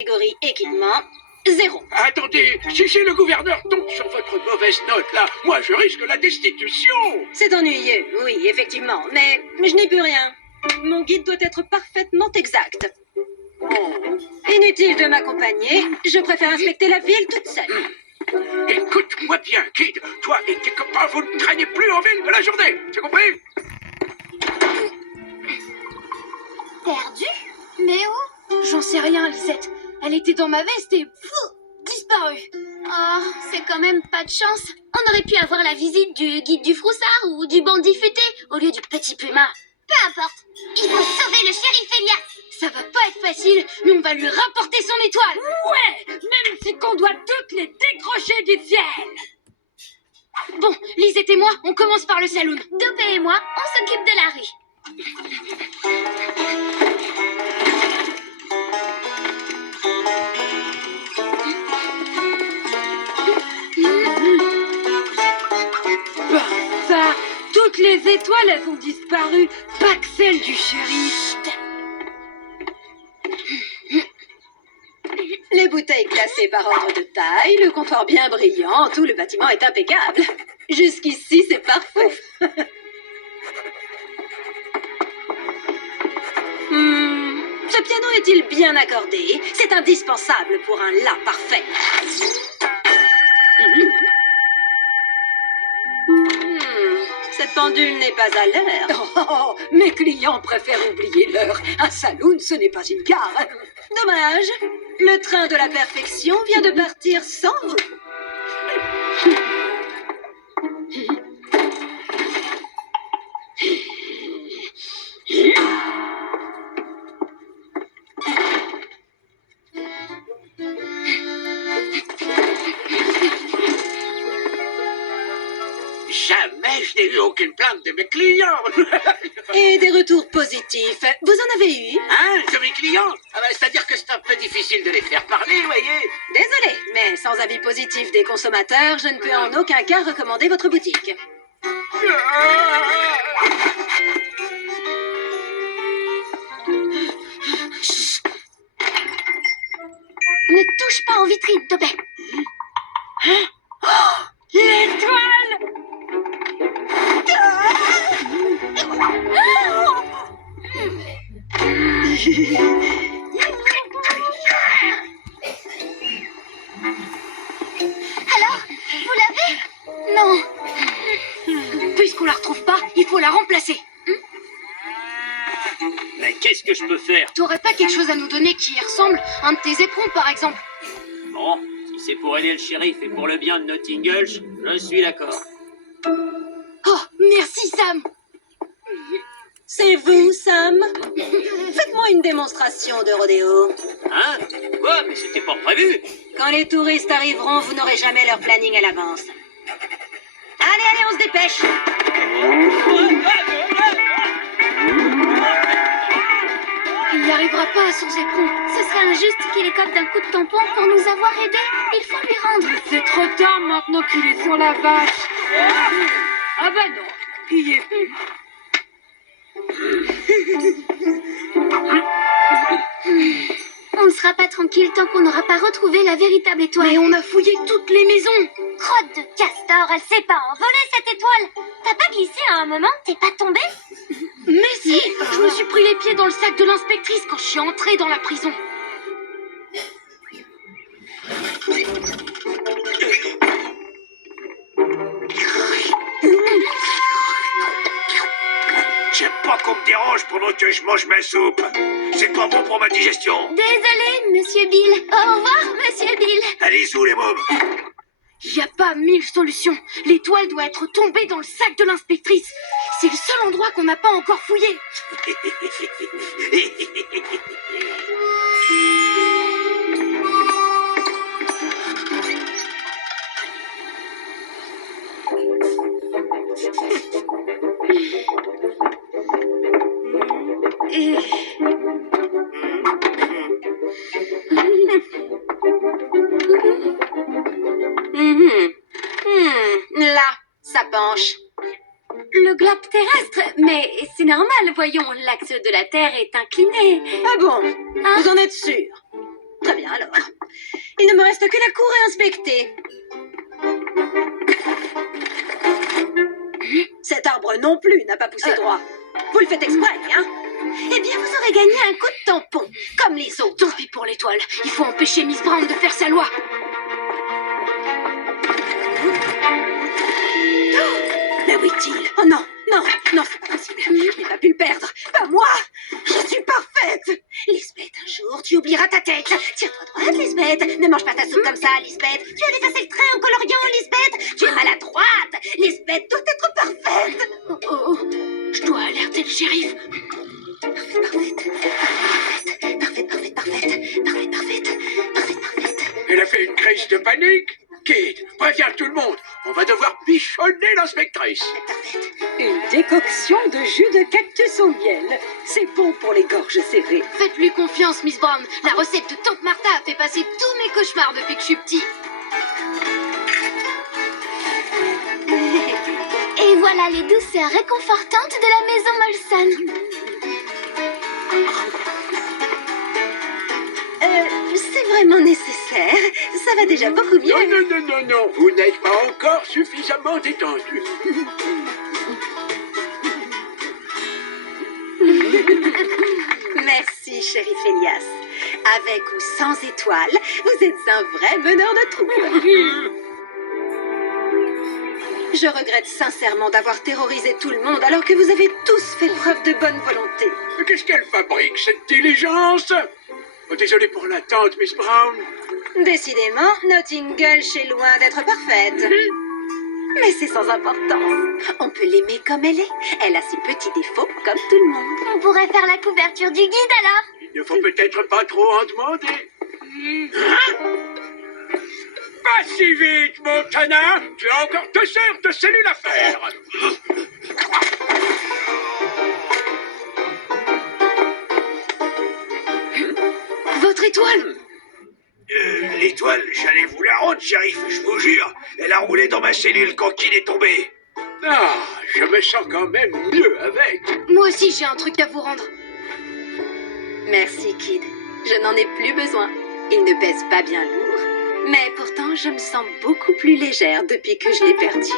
Catégorie équipement, 0. Attendez, si le gouverneur tombe sur votre mauvaise note, là, moi je risque la destitution. C'est ennuyeux, oui, effectivement, mais je n'y peux rien. Mon guide doit être parfaitement exact. Inutile de m'accompagner, je préfère inspecter la ville toute seule. Écoute-moi bien, Kid. Toi et tes copains, vous ne traînez plus en ville de la journée. Tu as compris? Perdu? Mais où? J'en sais rien, Lisette. Elle était dans ma veste et disparue. Oh, c'est quand même pas de chance. On aurait pu avoir la visite du guide du Froussard ou du bandit futé au lieu du petit Puma. Peu importe. Il faut sauver le shérif Elias. Ça va pas être facile, mais on va lui rapporter son étoile. Ouais, même si qu'on doit toutes les décrocher du ciel. Bon, Lisette et moi, on commence par le saloon. Dopé et moi, on s'occupe de la rue. Ça, toutes les étoiles, elles ont disparu, pas que celle du shérif. Les bouteilles classées par ordre de taille, le confort bien brillant, tout le bâtiment est impeccable. Jusqu'ici, c'est parfait. Ce piano est-il bien accordé? C'est indispensable pour un la parfait. Cette pendule n'est pas à l'heure. Oh, mes clients préfèrent oublier l'heure. Un saloon, ce n'est pas une gare. Dommage. Le train de la perfection vient de partir sans vous. Jamais je n'ai eu aucune plainte de mes clients. Et des retours positifs. Vous en avez eu? Hein, de mes clients? Ah ben, c'est-à-dire que c'est un peu difficile de les faire parler, voyez. Désolé, mais sans avis positif des consommateurs, je ne peux en aucun cas recommander votre boutique. Ne touche pas aux vitrines, Dopé. L'étoile! Alors, vous l'avez? Non. Puisqu'on la retrouve pas, il faut la remplacer. Mais qu'est-ce que je peux faire? T'aurais pas quelque chose à nous donner qui y ressemble? Un de tes éperons, par exemple? Bon, si c'est pour aider le shérif et pour le bien de Notting Hill, je suis d'accord. Oh, merci, Sam. C'est vous, Sam? Faites-moi une démonstration de rodéo. Hein? Quoi? Mais c'était pas prévu! Quand les touristes arriveront, vous n'aurez jamais leur planning à l'avance. Allez, on se dépêche. Il n'y arrivera pas sans éperon. Ce serait injuste qu'il écope d'un coup de tampon pour nous avoir aidés. Il faut lui rendre. C'est trop tard maintenant qu'il est sur la vache. Ah bah non, il y est plus. On ne sera pas tranquille tant qu'on n'aura pas retrouvé la véritable étoile. Mais on a fouillé toutes les maisons. Crotte de castor, elle s'est pas envolée cette étoile. T'as pas glissé à un moment? T'es pas tombée? Mais si, je me suis pris les pieds dans le sac de l'inspectrice quand je suis entrée dans la prison. J'aime pas qu'on me dérange pendant que je mange ma soupe. C'est pas bon pour ma digestion. Désolée, monsieur Bill. Au revoir, monsieur Bill. Allez-y, les mômes. Y a pas 1000 solutions. L'étoile doit être tombée dans le sac de l'inspectrice. C'est le seul endroit qu'on n'a pas encore fouillé. Là, ça penche. Le globe terrestre, mais c'est normal, voyons, l'axe de la Terre est incliné. Ah bon? Hein? Vous en êtes sûr? Très bien, alors. Il ne me reste que la cour à inspecter. Cet arbre non plus n'a pas poussé droit. Vous le faites exprès, hein? Eh bien, vous aurez gagné un coup de tampon, comme les autres. Tant pis pour l'étoile. Il faut empêcher Miss Brown de faire sa loi. Mais où est-il? Oh non, non, non, c'est pas possible. Je n'ai pas pu le perdre. Pas moi. Je suis parfaite. Lisbeth, un jour, tu oublieras ta tête. Tiens-toi droite, Lisbeth. Ne mange pas ta soupe comme ça, Lisbeth. Tu as dépassé le trait en coloriant, Lisbeth. Tu es maladroite. Lisbeth doit être parfaite. Oh, oh, oh. Je dois alerter le shérif. Parfaite. Elle a fait une crise de panique. Kid, préviens tout le monde. On va devoir bichonner l'inspectrice. Une décoction de jus de cactus au miel. C'est bon pour les gorges serrées. Faites-lui confiance, Miss Brown. La recette de Tante Martha a fait passer tous mes cauchemars depuis que je suis petit. Et voilà les douceurs réconfortantes de la maison Molson. C'est vraiment nécessaire. Ça va déjà beaucoup mieux. Non. Vous n'êtes pas encore suffisamment détendu. Merci, shérif Elias. Avec ou sans étoiles, vous êtes un vrai meneur de troupe. Je regrette sincèrement d'avoir terrorisé tout le monde alors que vous avez tous fait preuve de bonne volonté. Mais qu'est-ce qu'elle fabrique, cette diligence? Oh, désolé pour l'attente, Miss Brown. Décidément, Nottingham est loin d'être parfaite. Mais c'est sans importance. On peut l'aimer comme elle est. Elle a ses petits défauts comme tout le monde. On pourrait faire la couverture du guide alors. Il ne faut peut-être pas trop en demander. Pas si vite, Montana. Tu as encore 2 heures de cellule à faire. Votre étoile. L'étoile, j'allais vous la rendre, shérif, je vous jure. Elle a roulé dans ma cellule quand il est tombé. Ah, je me sens quand même mieux avec. Moi aussi j'ai un truc à vous rendre. Merci, Kid. Je n'en ai plus besoin. Il ne pèse pas bien lourd. Mais pourtant, je me sens beaucoup plus légère depuis que je l'ai perdu.